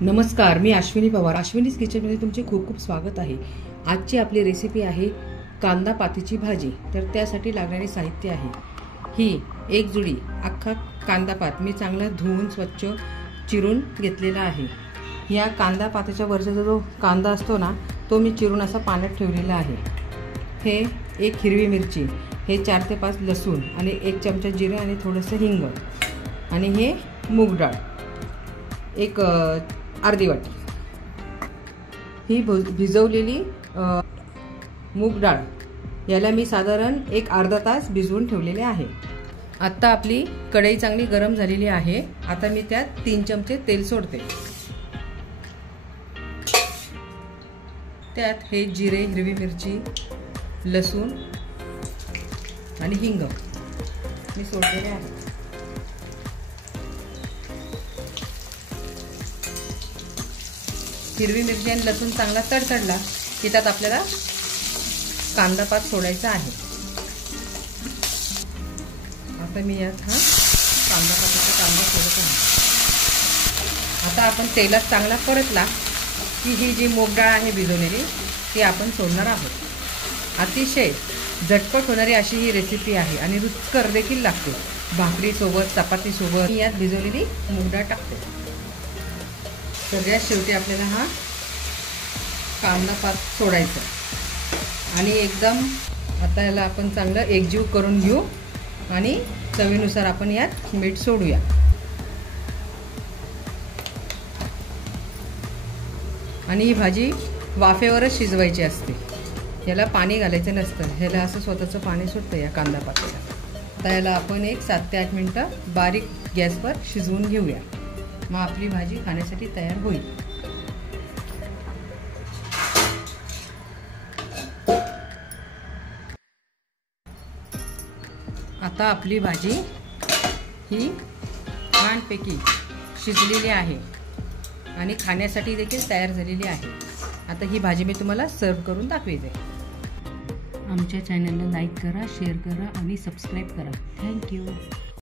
नमस्कार, मी अश्विनी पवार. अश्विनीज किचनमध्ये तुमचे खूप खूप स्वागत आहे. आजची आपली रेसिपी आहे कांदा पातीची भाजी. तर त्यासाठी लागणारे साहित्य आहे ही एक जुडी अख्खा कांदा पात मी चांगला धुवून स्वच्छ चिरून घेतलेला आहे. या कांदा पातीच्या वरचा जो कांदा असतो ना तो मी चिरून असा पाण्यात ठेवलेला आहे. हे एक हिरवी मिरची, हे 4 ते 5 लसूण आणि 1 चमचा जिरे आणि थोडंसं हिंग आणि हे मूग डाळ एक अर्धी वाटी. ही भिजवलेली मूग डाळ याला मी साधारण एक अर्धा तास भिजवून ठेवलेले आहे. आता आपली कढई चांगली गरम झालेली आहे. आता मी त्यात 3 चमचे तेल सोडते. त्यात हे जिरे, हिरवी मिरची, लसूण आणि हिंग मी सोडलेले आहे. हिरवी मिरची आणि लसूण चांगला तडतडला की त्यात आपल्याला कांदा पात सोडायचा आहे. आता मी यात हा कांदा सोडत आहे. आता आपण तेलात चांगला परतला की ही जी मूग डाळ आहे भिजवलेली ती आपण सोडणार आहोत. अतिशय झटपट होणारी अशी ही रेसिपी आहे आणि रुचकर देखील लागते. भाकरीसोबत, चपातीसोबत मी यात भिजवलेली मूग डाळ टाकते. सगळ्यात शेवटी आपल्याला हा कांदा पात सोडायचा आणि एकदम आता याला आपण चांगलं एकजीव करून घेऊ आणि चवीनुसार आपण यात मीठ सोडूया. आणि ही भाजी वाफेवरच शिजवायची असते. याला पाणी घालायचं नसतं. ह्याला असं स्वतःचं पाणी सुटतं या कांदा पाताला. आता याला आपण एक 7 ते 8 मिनटं बारीक गॅसवर शिजवून घेऊया. मग आपली भाजी खाण्यासाठी तयार होईल. आता आपली भाजी ही छानपैकी शिजलेली आहे आणि खाण्यासाठी देखील तयार झालेली आहे. आता ही भाजी मी तुम्हाला सर्व करून दाखवते. आमच्या चॅनलला लाईक करा, शेअर करा आणि सबस्क्राईब करा. थँक्यू.